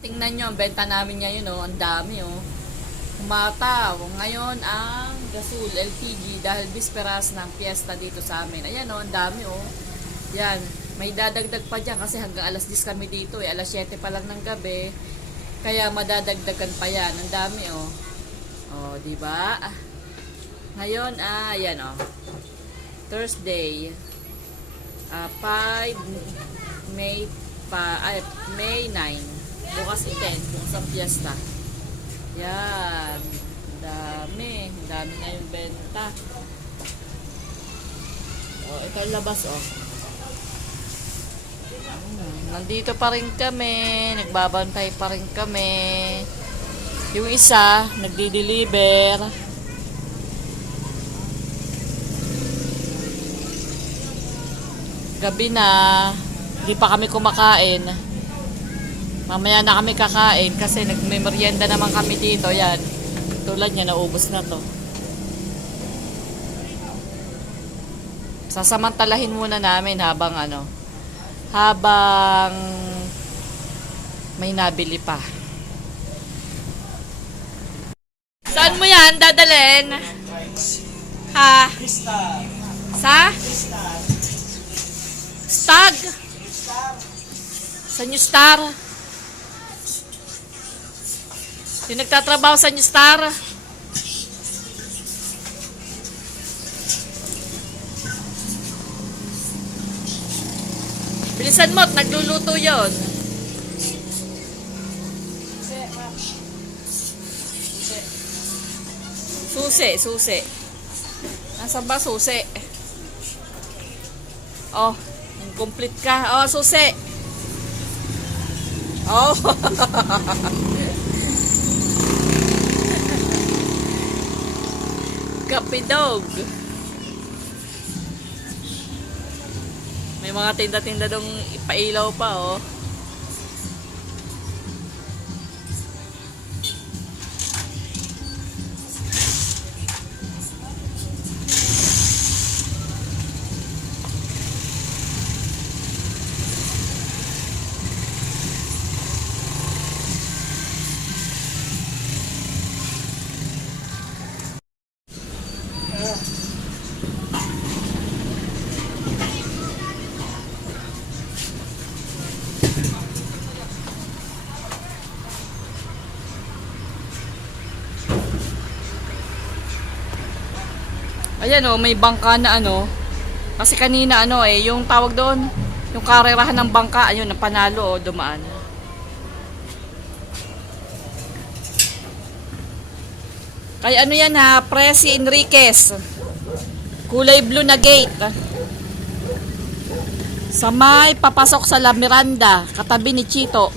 Tingnan nyo ang benta namin ngayon, oh. Ang dami, oh. Humataw. Ngayon ang Gasol LPG dahil bisperas ng piyesta dito sa amin. Ayan, oh. Ang dami, oh. Yan. May dadagdag pa dyan kasi hanggang alas 10 kami dito, eh. Alas 7 pa lang ng gabi. Kaya madadagdagan pa yan. Ang dami, oh. Oh, diba? Ngayon, ayan, oh. Thursday. 5 May May 9. Bukas 10, bukas ang piyesta. Yan. Dami. Dami na yung benta. Oh, ito ang labas, oh. Nandito pa rin kami. Nagbabantay pa rin kami. Yung isa, nagdi-deliver. Gabi na. Hindi pa kami kumakain. Mamaya na kami kakain kasi nagme-merienda naman kami dito. Yan. Tulad niya, naubos na to. Sasamantalahin muna namin habang habang may nabili pa. Saan mo yan dadalhin? Ha? Sa? Stag? Sa New Star? Yung nagtatrabaho sa New Star? Bilisan mo, nagluluto yon. Susi. Nasaan ba susi? Oh, complete ka. Oh, susi. Oh. Kapidog. May mga tinda-tinda dong ipailaw pa, oh. Ayan, oh, may bangka na kasi kanina yung tawag doon, yung karerahan ng bangka, ayun, napanalo, oh, dumaan. Kaya yan ha, Presi Enriquez. Kulay blue na gate. Sa may papasok sa La Miranda, katabi ni Chito.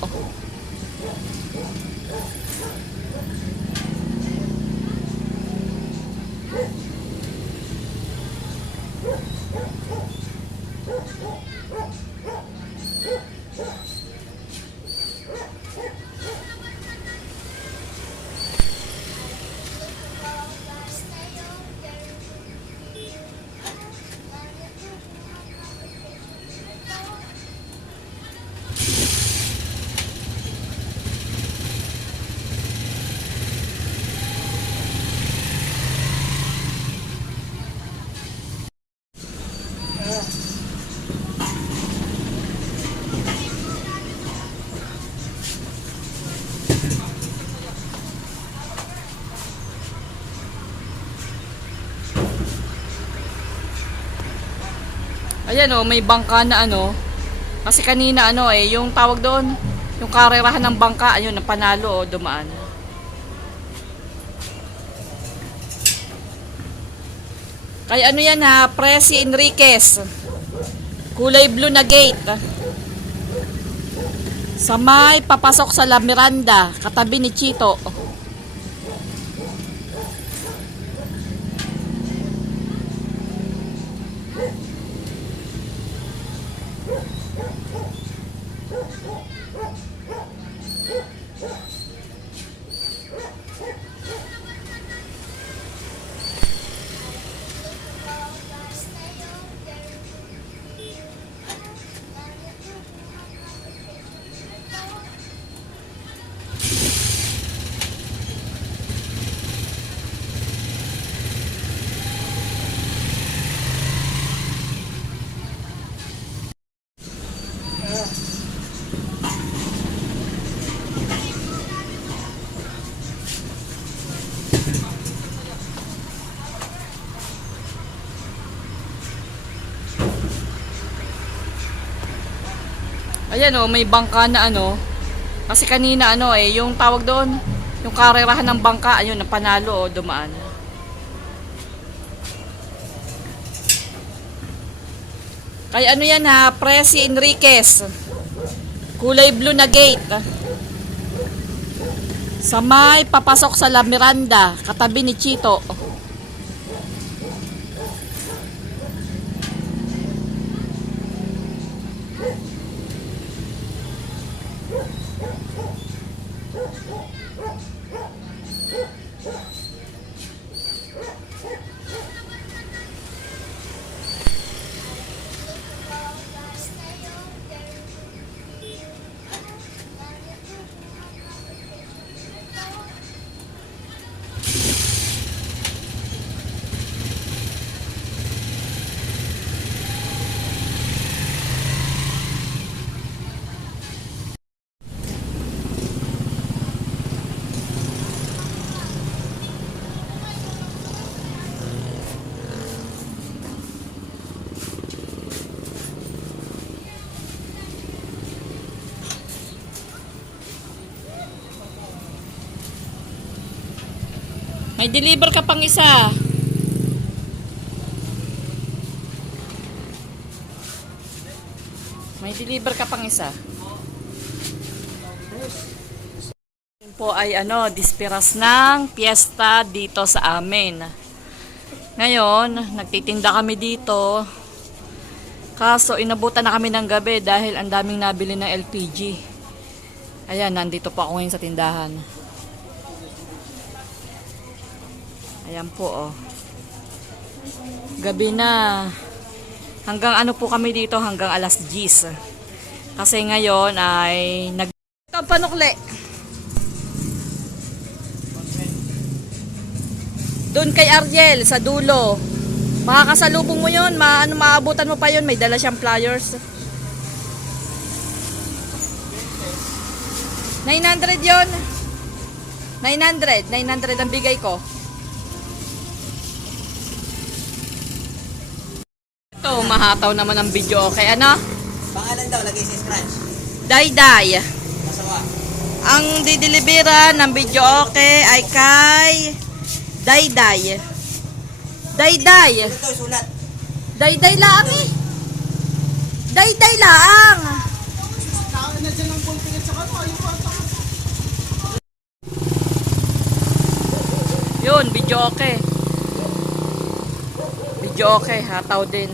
Ayan, oh, may bangka na kasi kanina yung tawag doon, yung karerahan ng bangka, ayun, napanalo, oh, dumaan. Kaya yan ha, Presi Enriquez. Kulay blue na gate. Sa may papasok sa La Miranda, katabi ni Chito. Ayan oh, may bangka na ano. Kasi kanina ano eh, yung tawag doon, yung karerahan ng bangka, ayun, panalo oh, dumaan. Kaya ano yan ha, Presi Enriquez. Kulay blue na gate. Sa may papasok sa La Miranda, katabi ni Chito. May deliver ka pang isa. May deliver ka pang isa. Yun po ay ano, dispiras ng piyesta dito sa amin. Ngayon, nagtitinda kami dito. Kaso inabutan na kami ng gabi dahil ang daming nabili ng LPG. Ayan, nandito po ako ngayon sa tindahan. Ayan po oh. Gabi na. Hanggang ano po kami dito, hanggang alas 10. Kasi ngayon ay panukle. Doon kay Ariel sa dulo. Makakasalubong mo 'yon, maabutan mo pa 'yon, may dala siyang flyers. 900 'yon. 900 ang bigay ko. Ito, mahataw naman ang video, okay? Ano? Pangalan daw, lagay sa scratch. Dayday. Masawa. Ang didelibera ng video okay ay kay Dayday. Dayday. Ito, sulat. Dayday lang eh. Dayday lang. Yun, video okay. Video okay, hataw din.